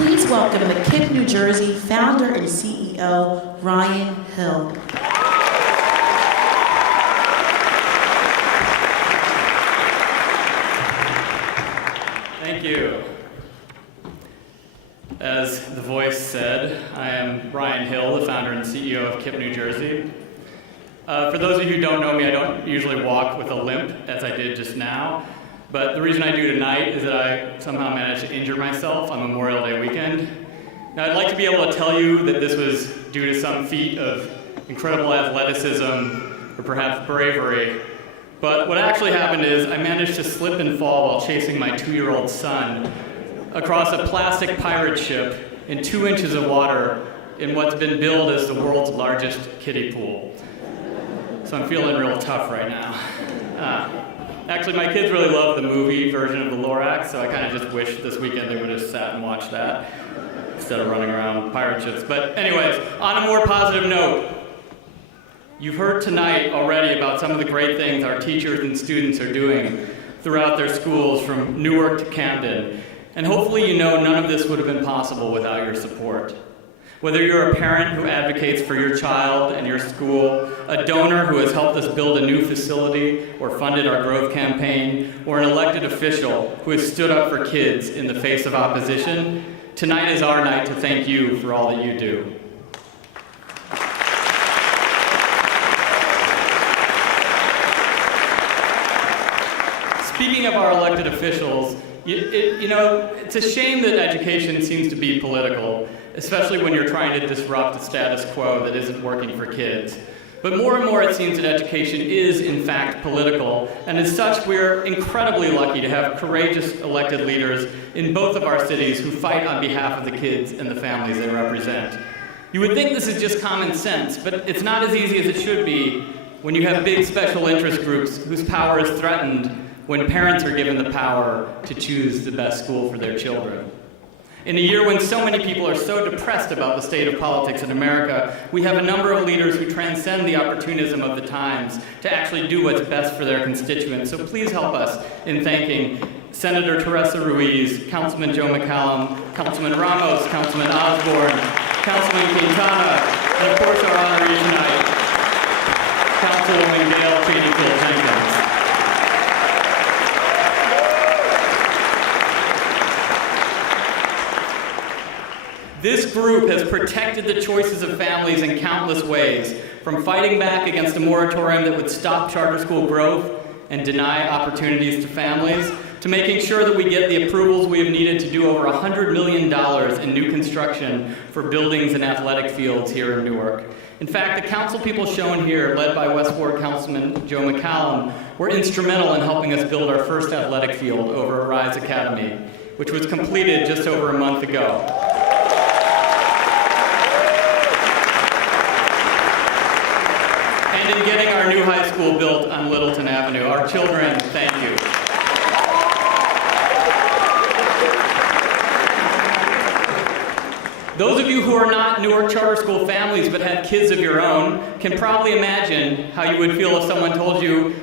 Please welcome the KIPP New Jersey founder and CEO, Ryan Hill. Thank you. As the voice said, I am Ryan Hill, the founder and CEO of KIPP New Jersey. For those of you who don't know me, I don't usually walk with a limp, as I did just now. But the reason I do tonight is that I somehow managed to injure myself on Memorial Day weekend. Now, I'd like to be able to tell you that this was due to some feat of incredible athleticism or perhaps bravery. But what actually happened is I managed to slip and fall while chasing my 2-year-old son across a plastic pirate ship in 2 inches of water in what's been billed as the world's largest kiddie pool. So I'm feeling real tough right now. Actually, my kids really love the movie version of the Lorax, so I kind of just wish this weekend they would have sat and watched that instead of running around pirate ships. But anyways, on a more positive note, you've heard tonight already about some of the great things our teachers and students are doing throughout their schools from Newark to Camden. And hopefully you know none of this would have been possible without your support. Whether you're a parent who advocates for your child and your school, a donor who has helped us build a new facility or funded our growth campaign, or an elected official who has stood up for kids in the face of opposition, tonight is our night to thank you for all that you do. Speaking of our elected officials, it's a shame that education seems to be political, especially when you're trying to disrupt the status quo that isn't working for kids. But more and more it seems that education is, in fact, political, and as such, we're incredibly lucky to have courageous elected leaders in both of our cities who fight on behalf of the kids and the families they represent. You would think this is just common sense, but it's not as easy as it should be when you have big special interest groups whose power is threatened when parents are given the power to choose the best school for their children. In a year when so many people are so depressed about the state of politics in America, we have a number of leaders who transcend the opportunism of the times to actually do what's best for their constituents. So please help us in thanking Senator Teresa Ruiz, Councilman Joe McCallum, Councilman Ramos, Councilman Osborne, Councilman Quintana, and of course our honoree tonight, Councilwoman Gail Jenkins. This group has protected the choices of families in countless ways, from fighting back against a moratorium that would stop charter school growth and deny opportunities to families, to making sure that we get the approvals we have needed to do over $100 million in new construction for buildings and athletic fields here in Newark. In fact, the council people shown here, led by West Ward Councilman Joe McCallum, were instrumental in helping us build our first athletic field over at Rise Academy, which was completed just over a month ago. And in getting our new high school built on Littleton Avenue. Our children, thank you. Those of you who are not Newark Charter School families but have kids of your own can probably imagine how you would feel if someone told you,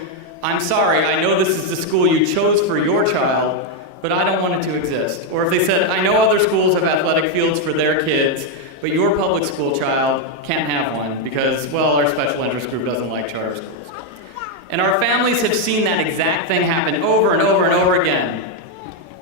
I'm sorry, I know this is the school you chose for your child, but I don't want it to exist. Or if they said, I know other schools have athletic fields for their kids, but your public school child can't have one because, well, our special interest group doesn't like charter schools. And our families have seen that exact thing happen over and over and over again.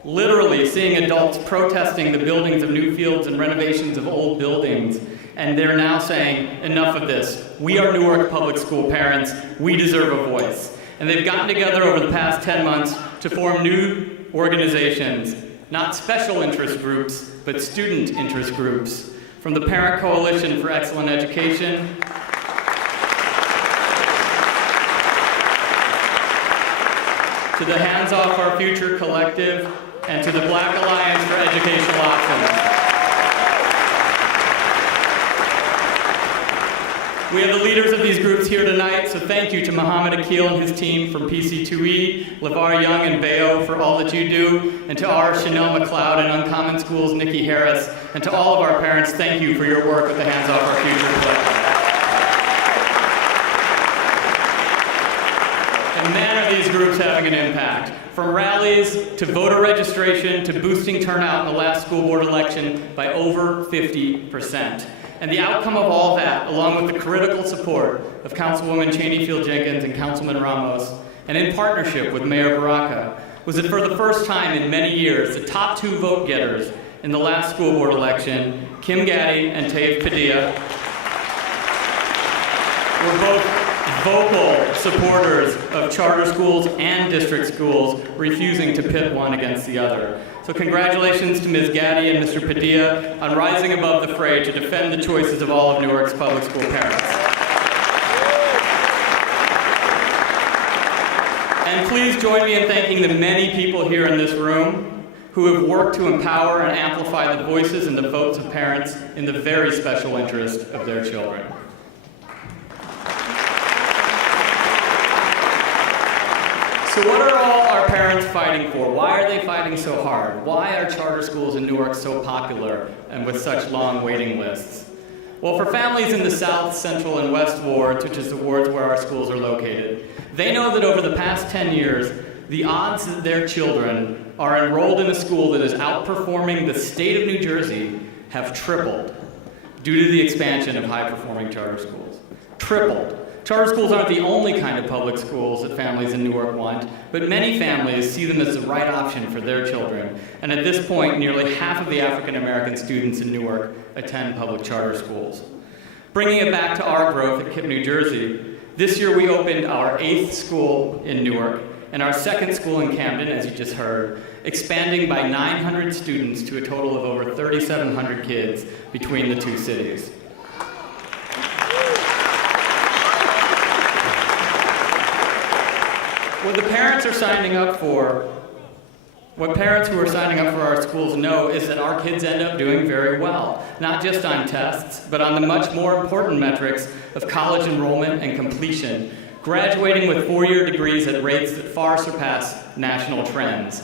Literally seeing adults protesting the buildings of new fields and renovations of old buildings, and they're now saying, enough of this. We are Newark public school parents. We deserve a voice. And they've gotten together over the past 10 months to form new organizations, not special interest groups, but student interest groups. From the Parent Coalition for Excellent Education, to the Hands Off Our Future Collective, and to the Black Alliance for Educational Options. We have the leaders of these groups here tonight, so thank you to Muhammad Akil and his team from PC2E, LeVar Young and Bayo for all that you do, and to our Chanel McLeod and Uncommon Schools, Nikki Harris, and to all of our parents, thank you for your work with the Hands Off Our Future Collective. And man, are these groups having an impact. From rallies to voter registration to boosting turnout in the last school board election by over 50%. And the outcome of all that, along with the critical support of Councilwoman Cheney Field Jenkins and Councilman Ramos, and in partnership with Mayor Baraka, was that for the first time in many years, the top two vote getters in the last school board election, Kim Gaddy and Taif Padilla, were both vocal supporters of charter schools and district schools, refusing to pit one against the other. So congratulations to Ms. Gaddy and Mr. Padilla on rising above the fray to defend the choices of all of Newark's public school parents. And please join me in thanking the many people here in this room who have worked to empower and amplify the voices and the votes of parents in the very special interest of their children. So what are all our parents fighting for? Why are they fighting so hard? Why are charter schools in Newark so popular and with such long waiting lists? Well, for families in the South, Central, and West wards, which is the wards where our schools are located, they know that over the past 10 years, the odds that their children are enrolled in a school that is outperforming the state of New Jersey have tripled due to the expansion of high-performing charter schools. Tripled. Charter schools aren't the only kind of public schools that families in Newark want, but many families see them as the right option for their children. And at this point, nearly half of the African American students in Newark attend public charter schools. Bringing it back to our growth at KIPP, New Jersey, this year we opened our 8th school in Newark and our 2nd school in Camden, as you just heard, expanding by 900 students to a total of over 3,700 kids between the two cities. What parents who are signing up for our schools know is that our kids end up doing very well, not just on tests, but on the much more important metrics of college enrollment and completion, graduating with 4-year degrees at rates that far surpass national trends.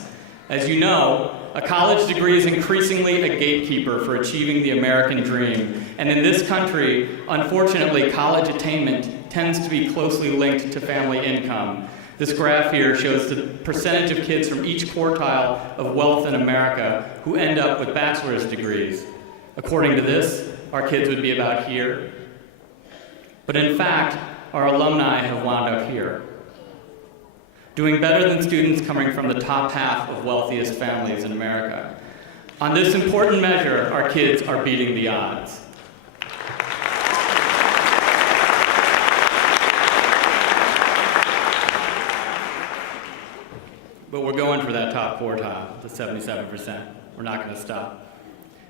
As you know, a college degree is increasingly a gatekeeper for achieving the American dream, and in this country, unfortunately, college attainment tends to be closely linked to family income. This graph here shows the percentage of kids from each quartile of wealth in America who end up with bachelor's degrees. According to this, our kids would be about here. But in fact, our alumni have wound up here, doing better than students coming from the top half of wealthiest families in America. On this important measure, our kids are beating the odds. But we're going for that top quartile, the 77%. We're not going to stop.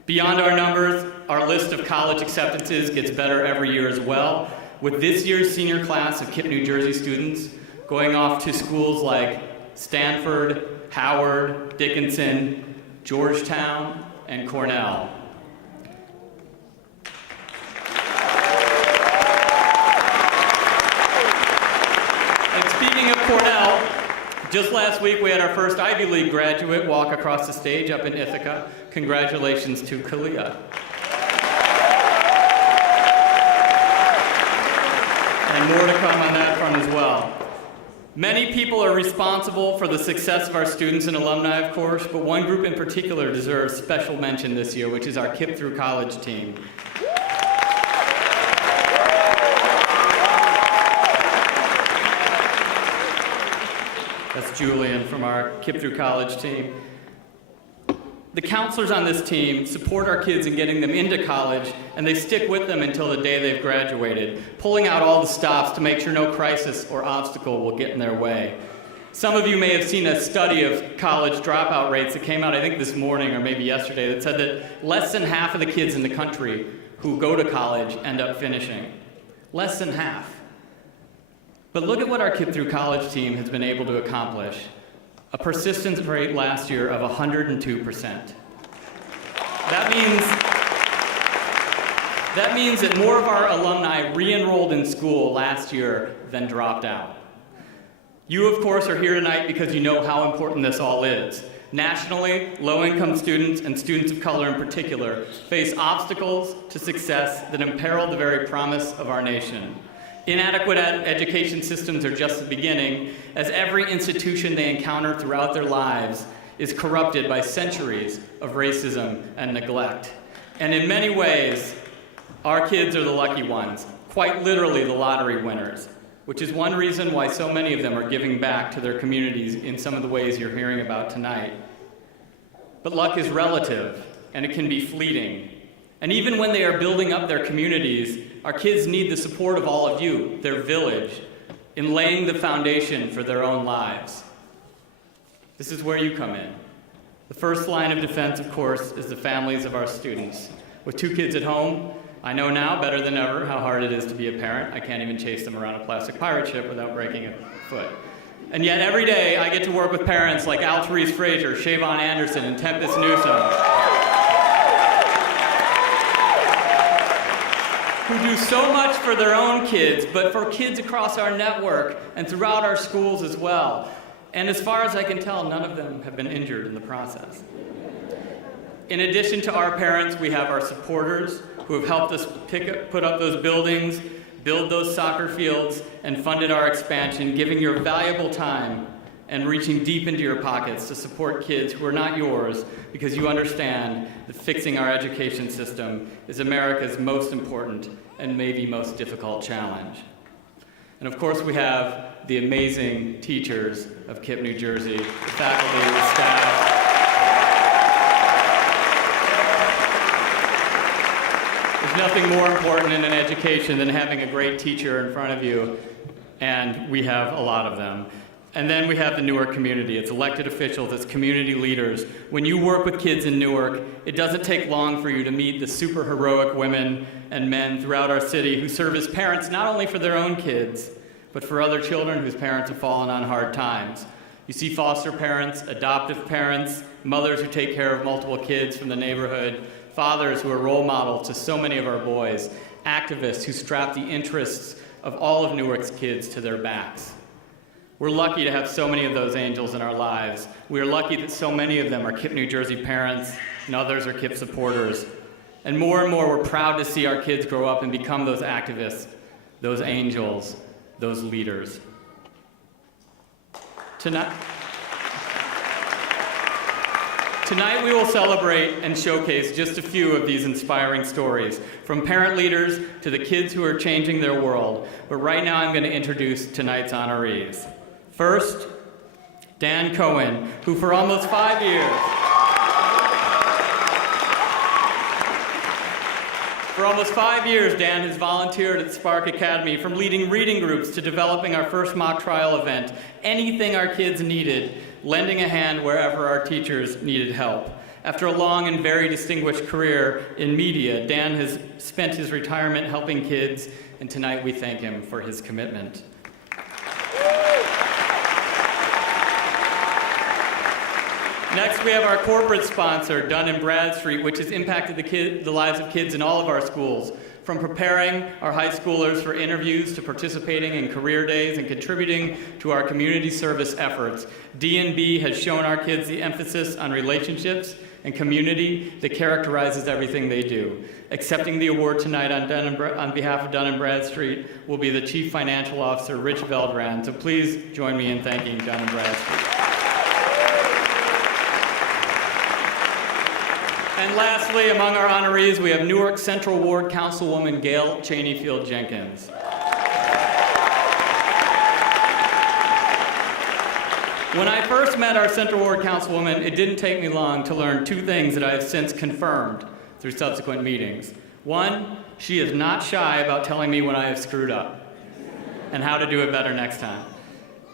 Beyond our numbers, our list of college acceptances gets better every year as well, with this year's senior class of KIPP, New Jersey students going off to schools like Stanford, Howard, Dickinson, Georgetown, and Cornell. And speaking of Cornell, just last week we had our first Ivy League graduate walk across the stage up in Ithaca. Congratulations to Kalia. And more to come on that front as well. Many people are responsible for the success of our students and alumni, of course, but one group in particular deserves special mention this year, which is our KIPP through College team. That's Julian from our KIPP through College team. The counselors on this team support our kids in getting them into college, and they stick with them until the day they've graduated, pulling out all the stops to make sure no crisis or obstacle will get in their way. Some of you may have seen a study of college dropout rates that came out, I think, this morning or maybe yesterday, that said that less than half of the kids in the country who go to college end up finishing. Less than half. But look at what our KIPP through College team has been able to accomplish. A persistence rate last year of 102%. That means that more of our alumni re-enrolled in school last year than dropped out. You, of course, are here tonight because you know how important this all is. Nationally, low-income students and students of color in particular face obstacles to success that imperil the very promise of our nation. Inadequate education systems are just the beginning, as every institution they encounter throughout their lives is corrupted by centuries of racism and neglect. And in many ways, our kids are the lucky ones, quite literally the lottery winners, which is one reason why so many of them are giving back to their communities in some of the ways you're hearing about tonight. But luck is relative, and it can be fleeting. And even when they are building up their communities, our kids need the support of all of you, their village, in laying the foundation for their own lives. This is where you come in. The first line of defense, of course, is the families of our students. With 2 kids at home, I know now better than ever how hard it is to be a parent. I can't even chase them around a plastic pirate ship without breaking a foot. And yet every day I get to work with parents like Al-Therese Frazier, Shavon Anderson, and Tempest Newsom, who do so much for their own kids, but for kids across our network and throughout our schools as well. And as far as I can tell, none of them have been injured in the process. In addition to our parents, we have our supporters who have helped us put up those buildings, build those soccer fields, and funded our expansion, giving your valuable time and reaching deep into your pockets to support kids who are not yours because you understand that fixing our education system is America's most important and maybe most difficult challenge. And of course, we have the amazing teachers of KIPP, New Jersey, the faculty, the staff. There's nothing more important in an education than having a great teacher in front of you, and we have a lot of them. And then we have the Newark community. It's elected officials, it's community leaders. When you work with kids in Newark, it doesn't take long for you to meet the super heroic women and men throughout our city who serve as parents not only for their own kids, but for other children whose parents have fallen on hard times. You see foster parents, adoptive parents, mothers who take care of multiple kids from the neighborhood, fathers who are role models to so many of our boys, activists who strap the interests of all of Newark's kids to their backs. We're lucky to have so many of those angels in our lives. We are lucky that so many of them are KIPP New Jersey parents and others are KIPP supporters. And more we're proud to see our kids grow up and become those activists, those angels, those leaders. Tonight we will celebrate and showcase just a few of these inspiring stories, from parent leaders to the kids who are changing their world. But right now I'm going to introduce tonight's honorees. First, Dan Cohen, who for almost 5 years, Dan has volunteered at Spark Academy, from leading reading groups to developing our first mock trial event, anything our kids needed, lending a hand wherever our teachers needed help. After a long and very distinguished career in media, Dan has spent his retirement helping kids, and tonight we thank him for his commitment. Next, we have our corporate sponsor, Dun & Bradstreet, which has impacted the lives of kids in all of our schools, from preparing our high schoolers for interviews to participating in career days and contributing to our community service efforts. D&B has shown our kids the emphasis on relationships and community that characterizes everything they do. Accepting the award tonight on behalf of Dun & Bradstreet will be the Chief Financial Officer, Rich Veldran. So please join me in thanking Dun & Bradstreet. And lastly, among our honorees, we have Newark Central Ward Councilwoman Gail Cheneyfield Jenkins. When I first met our Central Ward Councilwoman, it didn't take me long to learn 2 things that I have since confirmed through subsequent meetings. 1, she is not shy about telling me when I have screwed up and how to do it better next time.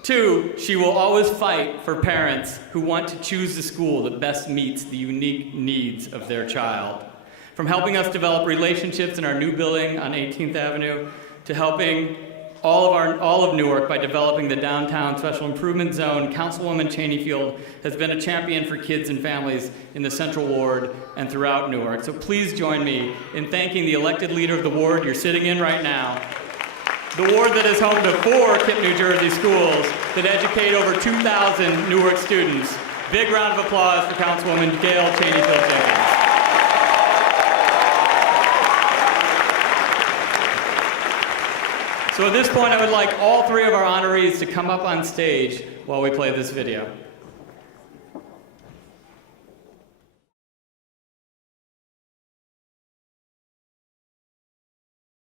2, she will always fight for parents who want to choose the school that best meets the unique needs of their child. From helping us develop relationships in our new building on 18th Avenue to helping all of Newark by developing the downtown special improvement zone, Councilwoman Cheneyfield has been a champion for kids and families in the Central Ward and throughout Newark. So please join me in thanking the elected leader of the ward you're sitting in right now, the ward that is home to 4 KIPP New Jersey schools that educate over 2,000 Newark students. Big round of applause for Councilwoman Gail Cheneyfield Jenkins. So at this point, I would like all three of our honorees to come up on stage while we play this video.